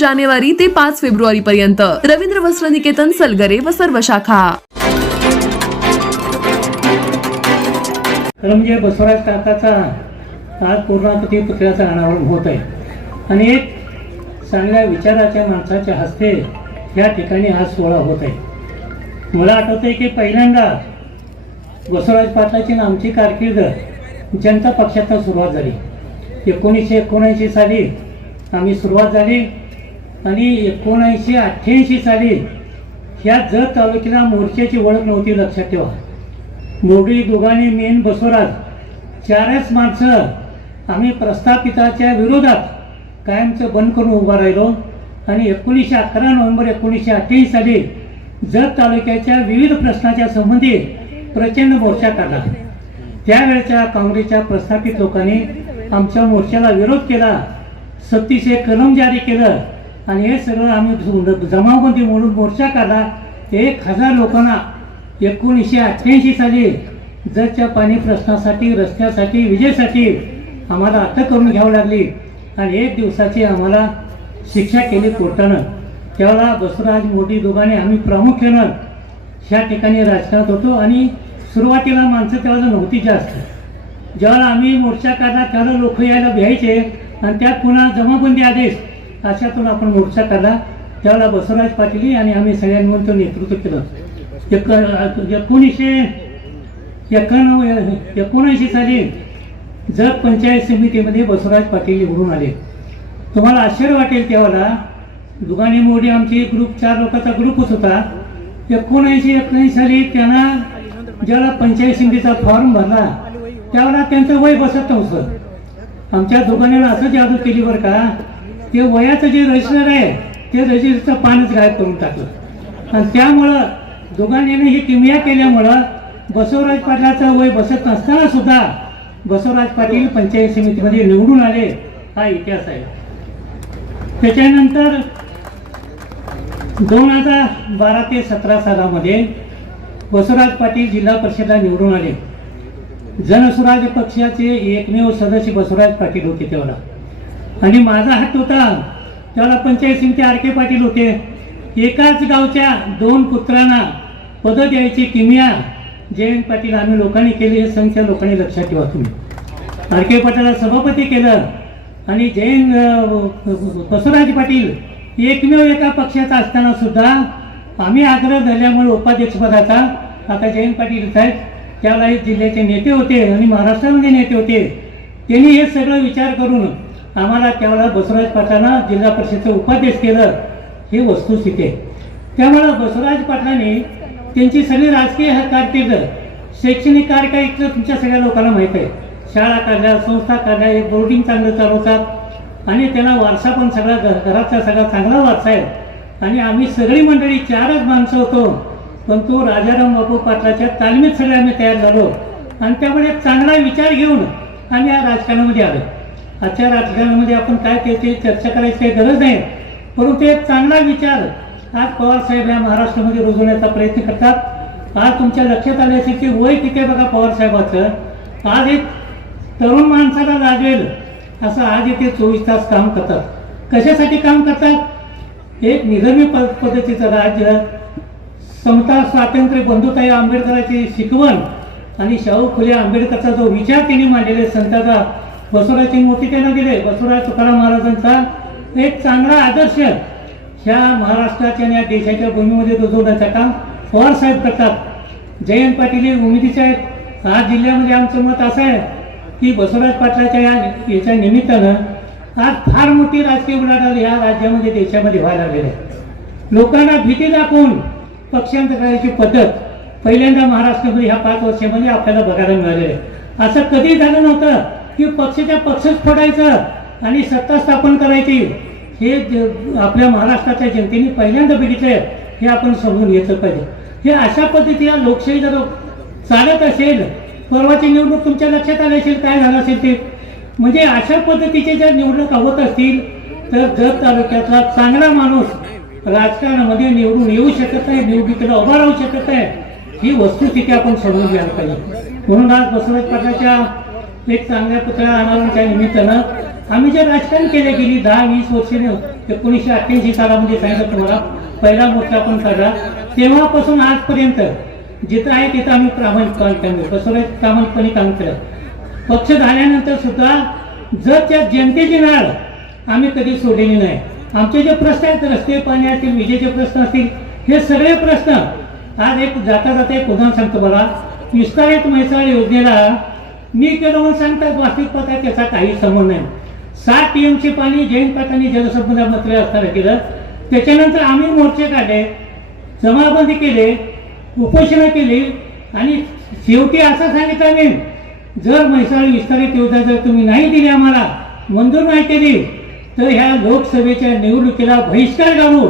जानेवारी ते पाच फेब्रुवारी पर्यंत रवींद्र वस्त्र निकेतन सलगरे व सर्व शाखा. खरं म्हणजे बसवराज काकाचा आज पूर्णापती पुतळ्याचा अनावरण होत आहे. आणि एक चांगल्या विचाराच्या माणसाच्या हस्ते या ठिकाणी आज सोहळा होत आहे. मला आठवतं आहे की पहिल्यांदा बसवराज पाटलाची आमची कारकीर्द जनता पक्षातून सुरुवात झाली. एकोणीसशे एकोणऐंशी साली आम्ही सुरुवात झाली. आणि एकोणऐंशी अठ्ठ्याऐंशी साली ह्या जत तालुक्याला मोर्चाची ओळख नव्हती लक्षात ठेवा. मोडी दुगाणी मेन बसवराज चारच माणसं आम्ही प्रस्थापिताच्या विरोधात कायमचं बंद करून उभा राहिलो. आणि एकोणीसशे अकरा नोव्हेंबर एकोणीसशे अठ्ठ्याऐंशी साली जत तालुक्याच्या विविध प्रश्नाच्या संबंधी प्रचंड मोर्चा काढला. त्यावेळच्या काँग्रेसच्या प्रस्थापित लोकांनी आमच्या मोर्चाला विरोध केला. सक्तीचे कलम जारी केलं. आणि हे सगळं आम्ही जमावबंदी म्हणून मोर्चा काढला. एक हजार लोकांना एकोणीसशे अठ्ठ्याऐंशी साली जतच्या पाणी प्रश्नासाठी रस्त्यासाठी विजेसाठी आम्हाला अटक करून घ्यावी लागली. आणि एक दिवसाची आम्हाला शिक्षा केली कोर्टानं. त्यावेळेला बसवराज मोदी दोघांनी आम्ही प्रामुख्यानं ह्या ठिकाणी राजकारणात होतो आणि सुरुवातीला माणसं त्यावेळेला नव्हती जास्त. ज्यावेळेला आम्ही मोर्चा काढला त्यावेळेला लोक यायला भ्यायचे आणि त्यात पुन्हा जमाबंदी आदेश अशातून आपण मोर्चा काढला. त्याला बसवराज पाटील आणि आम्ही सगळ्यांनी तो नेतृत्व केलं. एक एकोणीसशे एकाण्णव एकोणऐंशी साली जत पंचायत समितीमध्ये बसवराज पाटील निवडून आले. तुम्हाला आश्चर्य वाटेल तेव्हाला दुगाने मोडी आमची ग्रुप चार लोकांचा ग्रुपच होता एकोणऐंशी एकोणऐंशी साली त्यांना ज्याला पंचायत समितीचा फॉर्म भरला त्यावेळेला त्यांचं वय बसत नव्हतं. आमच्या दोघांना असं जादू केली बरं का? ते वयाचं जे रजिस्टर आहे ते रजिस्टरचं पानच गायब करून टाकलं. आणि त्यामुळं दोघांनी ही किमया केल्यामुळं बसवराज पाटलाचं वय बसत नसताना सुद्धा बसवराज पाटील पंचायत समितीमध्ये निवडून आले हा इतिहास आहे. त्याच्यानंतर दोन हजार बारा ते सतरा सालामध्ये बसवराज पाटील जिल्हा परिषदला निवडून आले. जनस्वराज पक्षाचे एकमेव सदस्य बसवराज पाटील होते तेव्हा. आणि माझा हात होता. त्याला पंचायत समिती आर के पाटील होते. एकाच गावच्या दोन पुत्रांना पदं द्यायची किमिया जयंत पाटील आम्ही लोकांनी केली. हे संख्या लोकांनी लक्षात ठेवा तुम्ही. आर के पाटीलला सभापती केलं आणि जयंत बसवराज पाटील एकमेव एका पक्षाचा असताना सुद्धा आम्ही आग्रह झाल्यामुळे उपाध्यक्षपदाचा आता जयंत पाटील साहेब आहेत त्यावेळेला जिल्ह्याचे नेते होते आणि महाराष्ट्रामध्ये नेते होते. त्यांनी हे सगळं विचार करून आम्हाला त्यावेळेला बसवराज पाटलांना जिल्हा परिषदचं उपाध्यक्ष केलं ही वस्तुस्थिती आहे. त्यामुळं बसवराज पाटलांनी त्यांची सगळी राजकीय कारकीर्द शैक्षणिक कार्य काय इथलं तुमच्या सगळ्या लोकांना माहीत आहे. शाळा काढल्या संस्था काढल्या हे बोर्डिंग चांगलं चालवतात आणि त्यांना वारसा पण सगळा घ- घराचा सगळा चांगला वारसा आहे. आणि आम्ही सगळी मंडळी चारच माणसं होतो. पण तो राजाराम बापू पाटलाच्या तालमीत सगळे आम्ही तयार झालो. आणि त्यामुळे चांगला विचार घेऊन आम्ही या राजकारणामध्ये आलो आजच्या राजकारणामध्ये आपण काय ते चर्चा करायची काही गरज नाही. परंतु एक चांगला विचार आज पवार साहेब या महाराष्ट्रामध्ये रुजवण्याचा प्रयत्न करतात. आज तुमच्या लक्षात आले असेल की वय किती आहे बघा पवार साहेबाचं. आज एक तरुण माणसाला लागेल असं आज इथे चोवीस तास काम करतात. कशासाठी काम करतात? एक निधर्मी पद्धतीचं राज्य समता स्वातंत्र्य बंधुताई आंबेडकराची शिकवण आणि शाहू फुले आंबेडकरचा जो विचार त्यांनी मांडलेला संताचा बसवराजची मूर्ती त्यांना गेले बसवराज तुकाराम महाराजांचा एक चांगला आदर्श. ह्या महाराष्ट्राच्या आणि या देशाच्या भूमीमध्ये रुजवण्याचं काम पवारसाहेब करतात जयंत पाटील हे उमेदीचे आहेत. आज जिल्ह्यामध्ये आमचं मत असं आहे की बसवराज पाटलाच्या या याच्या निमित्तानं आज फार मोठी राजकीय उलाढाल ह्या राज्यामध्ये देशामध्ये व्हायला लागलेली आहे. लोकांना भीती दाखवून पक्षांतर करायची पद्धत पहिल्यांदा महाराष्ट्रामध्ये ह्या पाच वर्षामध्ये आपल्याला बघायला मिळालेलं आहे. असं कधी झालं नव्हतं. की पक्षाच्या पक्षच फोडायचं आणि सत्ता स्थापन करायची. हे आपल्या महाराष्ट्राच्या जनतेने पहिल्यांदा बघितलंय हे आपण समजून घेतलं पाहिजे. हे अशा पद्धतीला लोकशाही जर चालत असेल परवाची निवडणूक तुमच्या लक्षात आली असेल काय झालं असेल ते? म्हणजे अशा पद्धतीचे जर निवडणुका होत असतील तर जत तालुक्यातला चांगला माणूस राजकारणामध्ये निवडून येऊ शकत नाही निवडणुकीला उभा राहू शकत नाही. ही वस्तुस्थिती आपण समजून घ्यायला पाहिजे. म्हणून आज बसवराज पाटलाच्या एक चांगला पुतळा अनावरणाच्या निमित्तानं. आम्ही जे राजकारण केले गेली दहा वीस वर्षे एकोणीसशे अठ्ठ्याऐंशी सालामध्ये सांगितलं तुम्हाला. पहिला मोर्चा आपण काढला. तेव्हापासून आजपर्यंत जिथं आहे तिथं आम्ही प्रामाणिक काम केलं. प्रामाणिकपणे काम केलं. पक्ष झाल्यानंतर सुद्धा जर त्या जनतेची नाळ आम्ही कधी सोडलेली नाही. आमचे जे प्रश्न आहेत रस्ते पाणी असतील विजेचे प्रश्न असतील हे सगळे प्रश्न आज एक जाता जाता एक उदाहरण सांगतो मला विस्तारित म्हैसाळ योजनेला मी केलं म्हणून सांगतात वास्तविक पाहता त्याचा काही संबंध नाही. सात टीएमचे पाणी जैन पाटांनी जलसंपदा मंत्री असताना केलं. त्याच्यानंतर आम्ही मोर्चे काढले जमाबंदी केले उपोषणं केली आणि शेवटी असं सांगितलं मी जर म्हैसाळ विस्तारित योजना जर तुम्ही नाही दिली आम्हाला मंजूर नाही केली तर ह्या लोकसभेच्या निवडणुकीला बहिष्कार घालू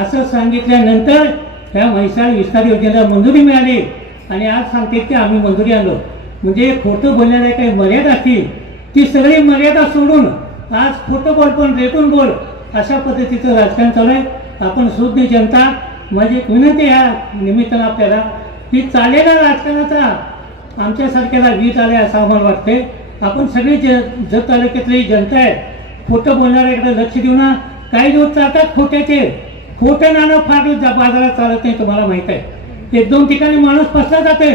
असं सांगितल्यानंतर ह्या म्हैसाळ विस्तार योजनेला मंजुरी मिळाली. आणि आज सांगते की आम्ही मंजुरी आणलो. म्हणजे खोटं बोलण्याला काही मर्यादा असतील? ती सगळी मर्यादा सोडून आज खोटं बोल पण रेटून बोल अशा पद्धतीचं राजकारण चालू आहे. आपण शुद्ध जनता माझी एक विनंती ह्या निमित्तानं आपल्याला की चालेला राजकारणाचा आमच्यासारख्याला वीज आले असं आम्हाला वाटते. आपण सगळी ज जत तालुक्यातली जनता आहे. खोटं बोलणाऱ्याकडे लक्ष देऊ ना काही दिवस चालतात खोट्याचे. खोटं नाणं फार बाजारात चालत नाही तुम्हाला माहीत आहे. एक दोन ठिकाणी माणूस फसला जाते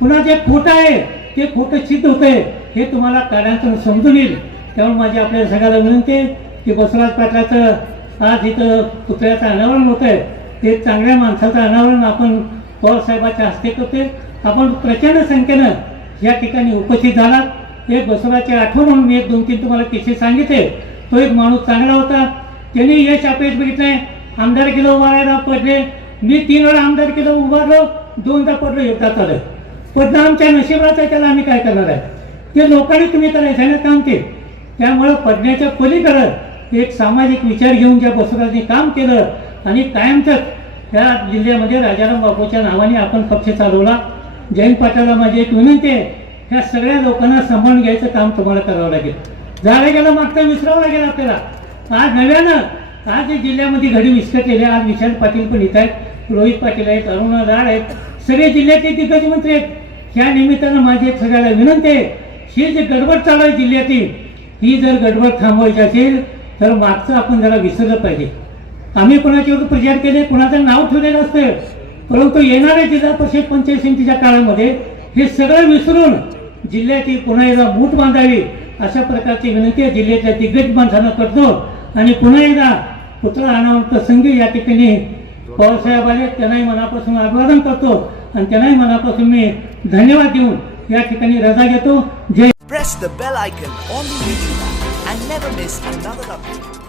पुन्हा जे खोटं आहे ते खोटं सिद्ध होतंय हे तुम्हाला कार्यातून समजून येईल. त्यामुळे माझी आपल्या सगळ्याला विनंती आहे की बसवराज पाटलाचं आज इथं पुतळ्याचं अनावरण होत आहे ते चांगल्या माणसाचं अनावरण आपण पवारसाहेबाच्या हस्ते करतोय. आपण प्रचंड संख्येनं या ठिकाणी उपस्थित झालात. हे बसवराजची आठवण म्हणून मी एक दोन तीन तुम्हाला किस्से सांगितले. तो एक माणूस चांगला होता. त्यांनी यश अपयश बघितलंय. आमदार किलो उभारायला पडले. मी तीन वेळा आमदार किलो उभारलो. दोनदा पडलो एकदा चालत. पण आमच्या नशिबात आहे त्याला आम्ही काय करणार आहे? ते लोकांनी तुम्ही करायचं आहे काम केलं. त्यामुळं पडण्याच्या पलीकडं एक सामाजिक विचार घेऊन ज्या बसवराजांनी काम केलं आणि कायमचंच या जिल्ह्यामध्ये राजाराम बापूच्या नावाने आपण पक्ष चालवला. जयंत पाटलाला माझी एक विनंती आहे ह्या सगळ्या लोकांना सांभाळून घ्यायचं काम तुम्हाला करावं लागेल. झालं गेलं मागचं विसरावं लागेल आपल्याला. आज नव्यानं आज जे जिल्ह्यामध्ये घडी विस्कटलेले आज विशाल पाटील पण येत आहेत रोहित पाटील आहेत अरुणा राळ आहेत सगळे जिल्ह्याचे दिग्गज मंत्री आहेत. या निमित्तानं माझी एक सगळ्याला विनंती आहे ही जी गडबड चालू आहे जिल्ह्यातील ही जर गडबड थांबवायची असेल तर मागचं आपण जरा विसरलं पाहिजे. आम्ही कोणाच्यावर प्रचार केले कोणाचं नाव ठेवलेलं असतं परंतु येणाऱ्या जिल्हा परिषद पंचायत समितीच्या काळामध्ये हे सगळं विसरून जिल्ह्याची पुन्हा एकदा मूठ बांधावी अशा प्रकारची विनंती आहे. जिल्ह्यातल्या दिग्गज माणसांना करतो आणि पुन्हा एकदा पुतळा अनावंत प्रसंगी या ठिकाणी पवारसाहेब आले त्यांनाही मनापासून अभिवादन करतो. आणि त्यालाही मनापासून मी धन्यवाद देऊन या ठिकाणी रजा घेतो. जय press the bell icon on the video and never miss another update